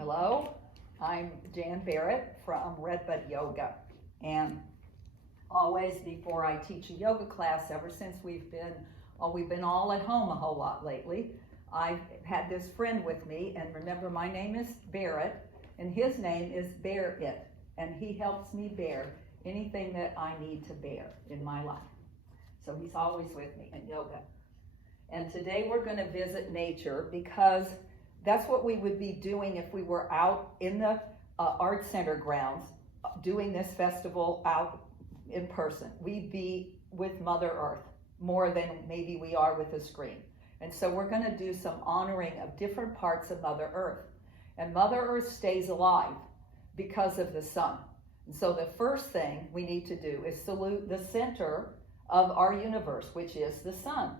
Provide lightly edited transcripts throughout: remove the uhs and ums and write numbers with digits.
Hello, I'm Jan Barrett from Redbud Yoga, and always before I teach a yoga class, ever since we've been all at home a whole lot lately, I've had this friend with me, and remember my name is Barrett, and his name is Barrett, and he helps me bear anything that I need to bear in my life. So he's always with me in yoga. And today we're going to visit nature because that's what we would be doing if we were out in the art center grounds doing this festival out in person. We'd be with Mother Earth more than maybe we are with a screen. And so we're going to do some honoring of different parts of Mother Earth. And Mother Earth stays alive because of the sun. And so the first thing we need to do is salute the center of our universe, which is the sun.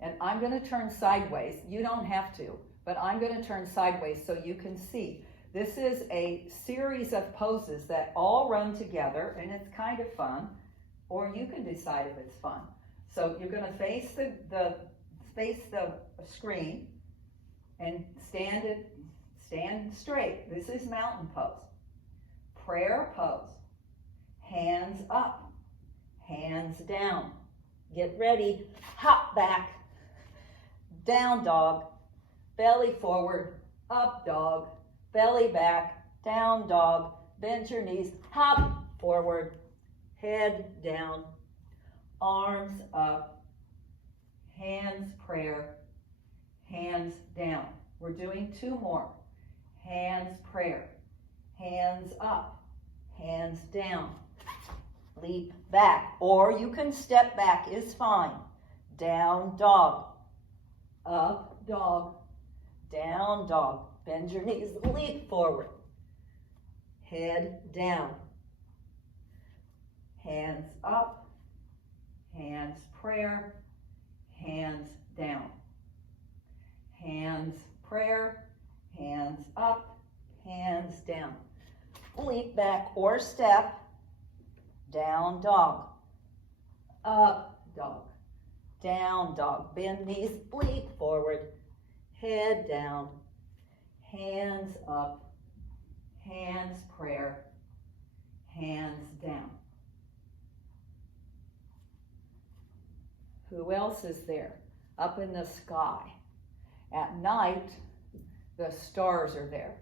And I'm going to turn sideways. You don't have to, but I'm going to turn sideways so you can see. This is a series of poses that all run together, and it's kind of fun, or you can decide if it's fun. So you're going to face the screen and stand straight. This is mountain pose. Prayer pose. Hands up, hands down. Get ready. Hop back. Down dog. Belly forward, up dog, belly back, down dog, bend your knees, hop forward, head down, arms up, hands prayer, hands down. We're doing two more. Hands prayer, hands up, hands down. Leap back, or you can step back, is fine. Down dog, up dog, down dog, bend your knees, leap forward, head down, hands up, hands prayer, hands down, hands prayer, hands up, hands down, leap back or step, down dog, up dog, down dog, bend knees, leap forward, head down, hands up, hands prayer, hands down. Who else is there? Up in the sky. At night, the stars are there.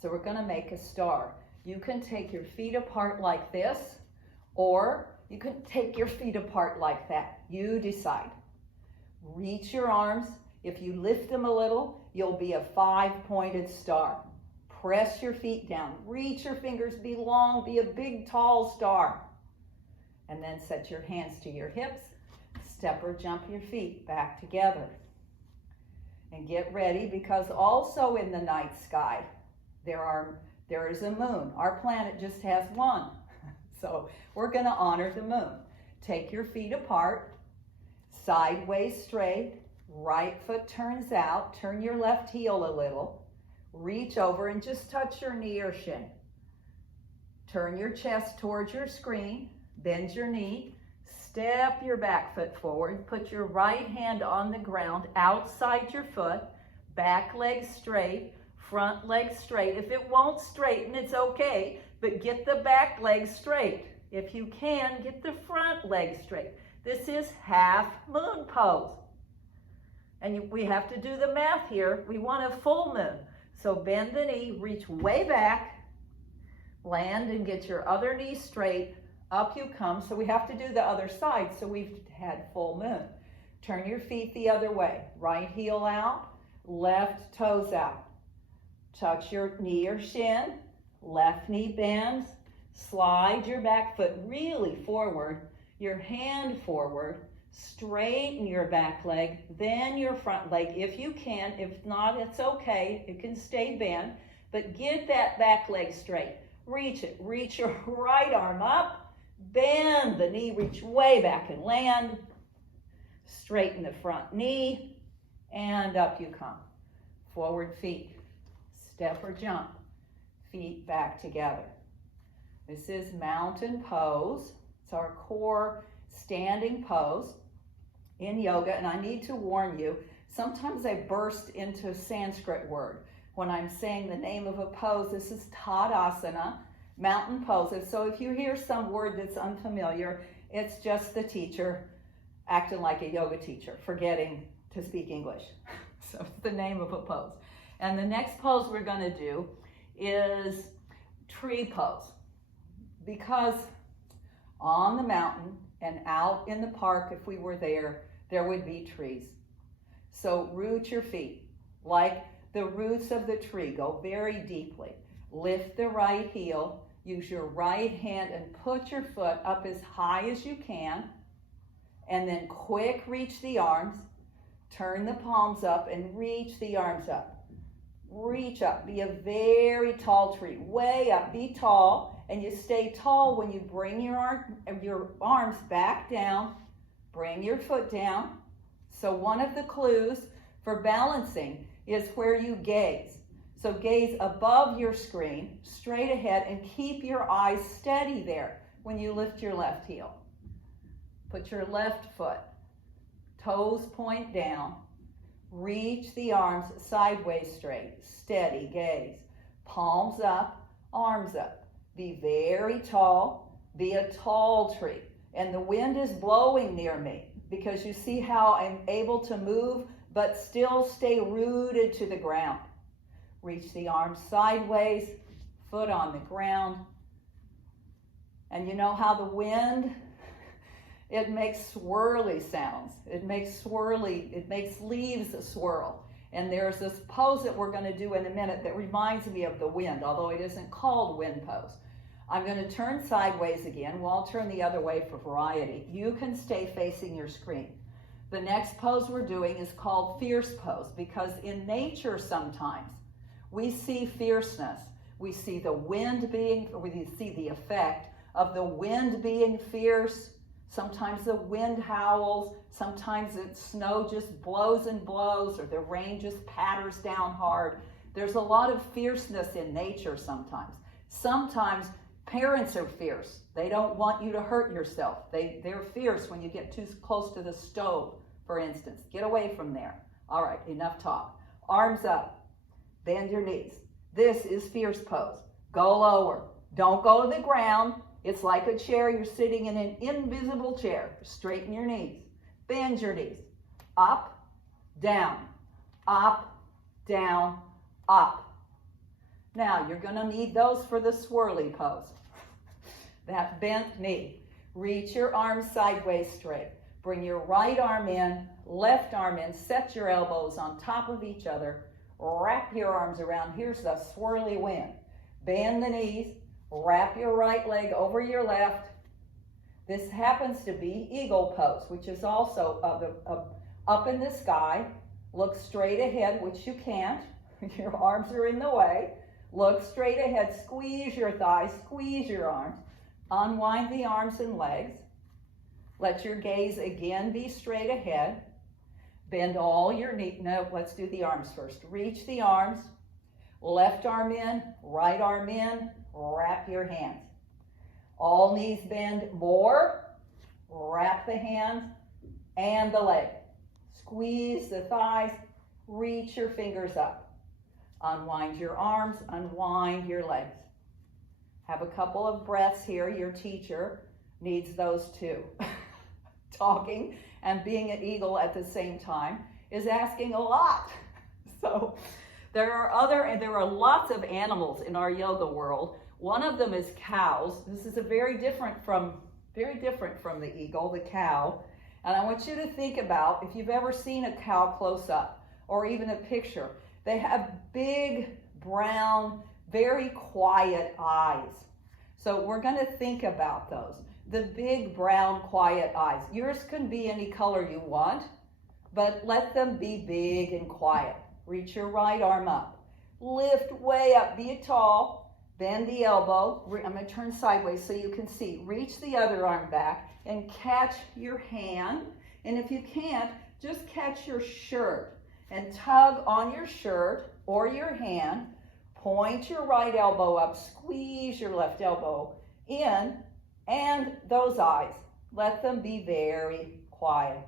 So we're going to make a star. You can take your feet apart like this, or you can take your feet apart like that. You decide. Reach your arms. If you lift them a little, you'll be a 5-pointed star. Press your feet down. Reach your fingers, be long, be a big, tall star. And then set your hands to your hips. Step or jump your feet back together. And get ready, because also in the night sky, there is a moon. Our planet just has one. So we're going to honor the moon. Take your feet apart, sideways straight. Right foot turns out, turn your left heel a little, reach over and just touch your knee or shin. Turn your chest towards your screen, bend your knee, step your back foot forward, put your right hand on the ground outside your foot, back leg straight, front leg straight. If it won't straighten, it's okay, but get the back leg straight. If you can, get the front leg straight. This is half moon pose. And we have to do the math here. We want a full moon. So bend the knee, reach way back, land and get your other knee straight. Up you come. So we have to do the other side. So we've had full moon. Turn your feet the other way. Right heel out, left toes out. Touch your knee or shin. Left knee bends. Slide your back foot really forward. Your hand forward. Straighten your back leg, then your front leg if you can. If not, it's okay. It can stay bent, but get that back leg straight. Reach it. Reach your right arm up, bend the knee, reach way back and land. Straighten the front knee, and up you come. Forward feet, step or jump, feet back together. This is mountain pose. It's our core standing pose in yoga, and I need to warn you, sometimes I burst into Sanskrit word. when I'm saying the name of a pose. This is Tadasana, mountain poses. So if you hear some word that's unfamiliar, it's just the teacher acting like a yoga teacher, forgetting to speak English. So it's the name of a pose. And the next pose we're going to do is tree pose, because on the mountain and out in the park, if we were there, there would be trees. So root your feet like the roots of the tree. Go very deeply. Lift the right heel. Use your right hand and put your foot up as high as you can. And then quick reach the arms. Turn the palms up and reach the arms up. Reach up. Be a very tall tree. Way up. Be tall. And you stay tall when you bring your arms back down. Bring your foot down. So one of the clues for balancing is where you gaze. So gaze above your screen, straight ahead, and keep your eyes steady there when you lift your left heel. Put your left foot, toes point down, reach the arms sideways straight, steady gaze, palms up, arms up. Be very tall, be a tall tree. And the wind is blowing near me, because you see how I'm able to move but still stay rooted to the ground. Reach the arms sideways, foot on the ground. And you know how the wind, it makes swirly sounds. It makes leaves swirl. And there's this pose that we're going to do in a minute that reminds me of the wind, although it isn't called wind pose. I'm going to turn sideways again. Well, I'll turn the other way for variety. You can stay facing your screen. The next pose we're doing is called fierce pose, because in nature sometimes we see fierceness. We see the wind we see the effect of the wind being fierce. Sometimes the wind howls. Sometimes the snow just blows and blows, or the rain just patters down hard. There's a lot of fierceness in nature sometimes. Sometimes parents are fierce. They don't want you to hurt yourself. They're fierce when you get too close to the stove, for instance. Get away from there. All right, enough talk. Arms up. Bend your knees. This is fierce pose. Go lower. Don't go to the ground. It's like a chair. You're sitting in an invisible chair. Straighten your knees. Bend your knees. Up, down, up, down, up. Now, you're going to need those for the swirly pose. That bent knee. Reach your arms sideways straight. Bring your right arm in, left arm in. Set your elbows on top of each other. Wrap your arms around. Here's the swirly wind. Bend the knees. Wrap your right leg over your left. This happens to be eagle pose, which is also up in the sky. Look straight ahead, which you can't. Your arms are in the way. Look straight ahead. Squeeze your thighs. Squeeze your arms. Unwind the arms and legs. Let your gaze again be straight ahead. Bend all your knees. No, let's do the arms first. Reach the arms. Left arm in, right arm in. Wrap your hands. All knees bend more. Wrap the hands and the leg. Squeeze the thighs. Reach your fingers up. Unwind your arms. Unwind your legs. Have a couple of breaths here. Your teacher needs those too. Talking and being an eagle at the same time is asking a lot. So there are lots of animals in our yoga world. One of them is cows. This is very different from the eagle, the cow. And I want you to think about, if you've ever seen a cow close up or even a picture, they have big, brown, very quiet eyes. So we're going to think about those. The big, brown, quiet eyes. Yours can be any color you want, but let them be big and quiet. Reach your right arm up. Lift way up. Be tall. Bend the elbow. I'm going to turn sideways so you can see. Reach the other arm back and catch your hand. And if you can't, just catch your shirt and tug on your shirt or your hand. Point your right elbow up. Squeeze your left elbow in. And those eyes, let them be very quiet.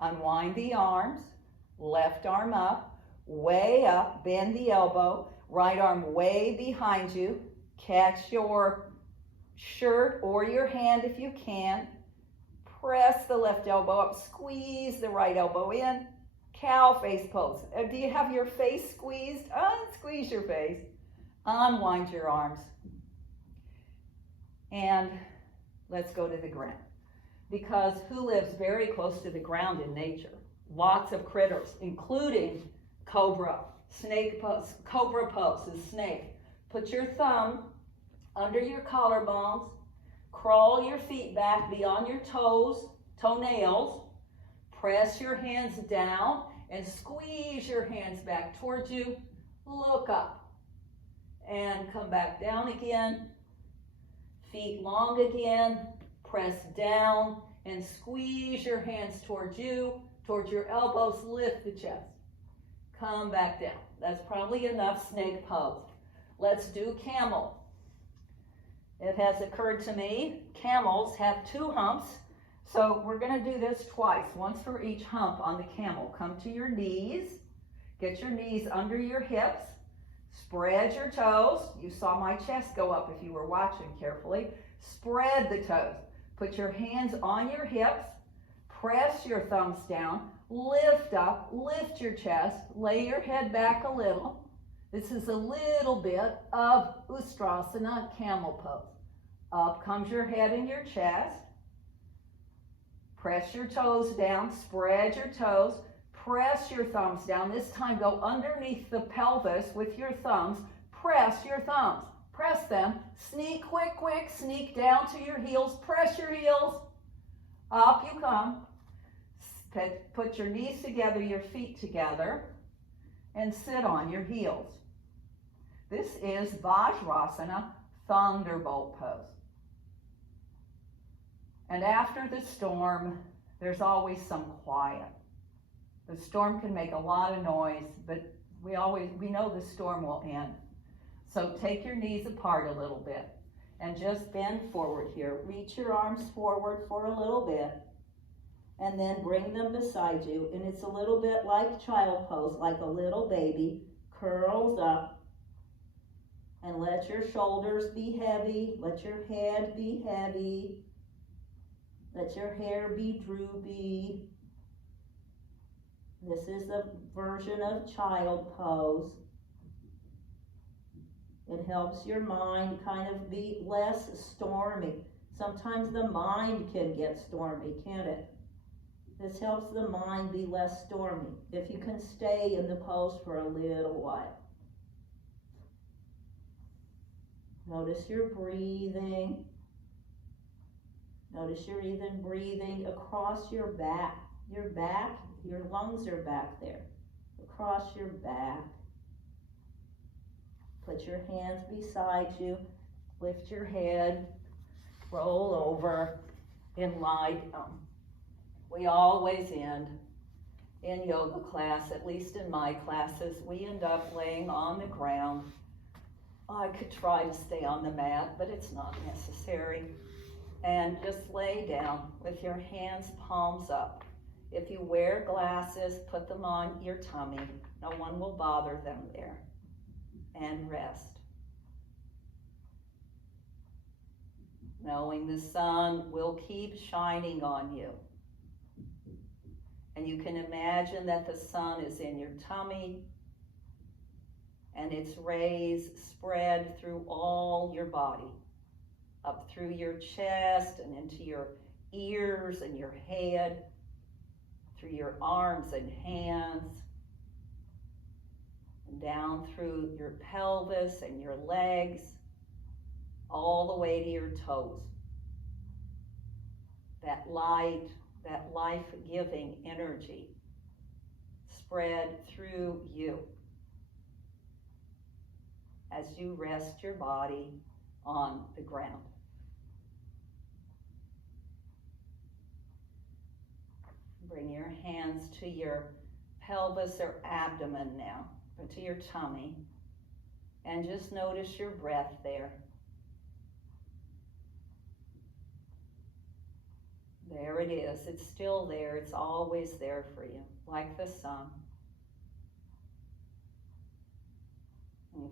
Unwind the arms, left arm up, way up, bend the elbow, right arm way behind you, catch your shirt or your hand if you can, press the left elbow up, squeeze the right elbow in, cow face pose. Do you have your face squeezed? Unsqueeze your face, unwind your arms, and let's go to the ground. Because who lives very close to the ground in nature? Lots of critters, including cobra, snake pose. Cobra pose is snake. Put your thumb under your collarbones, crawl your feet back beyond your toenails, press your hands down and squeeze your hands back towards you, look up and come back down again, feet long again, press down and squeeze your hands towards you, towards your elbows, lift the chest, come back down. That's probably enough snake pose. Let's do camel. It has occurred to me, camels have 2 humps, so we're going to do this twice, once for each hump on the camel. Come to your knees, get your knees under your hips, spread your toes. You saw my chest go up if you were watching carefully. Spread the toes. Put your hands on your hips, press your thumbs down, lift up, lift your chest, lay your head back a little. This is a little bit of Ustrasana, camel pose. Up comes your head and your chest. Press your toes down, spread your toes, press your thumbs down. This time go underneath the pelvis with your thumbs. Press your thumbs. Press them. Sneak, quick, quick. Sneak down to your heels. Press your heels. Up you come. Put your knees together, your feet together, and sit on your heels. This is Vajrasana, Thunderbolt pose. And after the storm, there's always some quiet. The storm can make a lot of noise, but we know the storm will end. So take your knees apart a little bit and just bend forward here. Reach your arms forward for a little bit and then bring them beside you. And it's a little bit like child pose, like a little baby. Curls up and let your shoulders be heavy. Let your head be heavy. Let your hair be droopy. This is a version of child pose. It helps your mind kind of be less stormy. Sometimes the mind can get stormy, can't it? This helps the mind be less stormy if you can stay in the pose for a little while. Notice your breathing. Notice you're even breathing across your back. Your back, your lungs are back there. Across your back. Put your hands beside you. Lift your head. Roll over and lie down. We always end in yoga class, at least in my classes, we end up laying on the ground. I could try to stay on the mat, but it's not necessary. And just lay down with your hands palms up. If you wear glasses, put them on your tummy. No one will bother them there. And rest. Knowing the sun will keep shining on you. And you can imagine that the sun is in your tummy and its rays spread through all your body, up through your chest and into your ears and your head, through your arms and hands, and down through your pelvis and your legs, all the way to your toes. That light, that life-giving energy spread through you as you rest your body on the ground. Bring your hands to your pelvis or abdomen now, or to your tummy, and just notice your breath there. There it is. It's still there. It's always there for you, like the sun.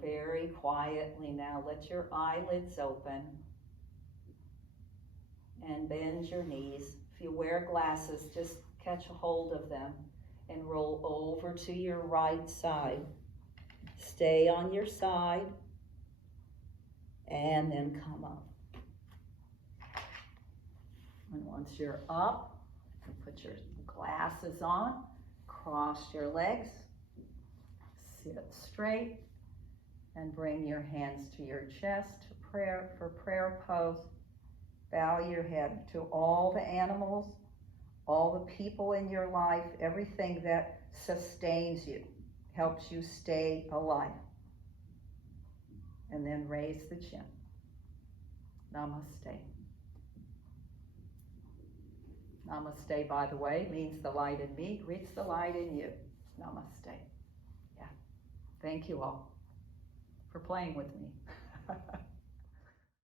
Very quietly now, let your eyelids open and bend your knees. If you wear glasses, just catch a hold of them and roll over to your right side. Stay on your side and then come up. And once you're up, you put your glasses on, cross your legs, sit straight, and bring your hands to your chest for prayer pose. Bow your head to all the animals, all the people in your life, everything that sustains you, helps you stay alive. And then raise the chin. Namaste. Namaste, by the way, means the light in me greets the light in you. Namaste. Yeah. Thank you all for playing with me.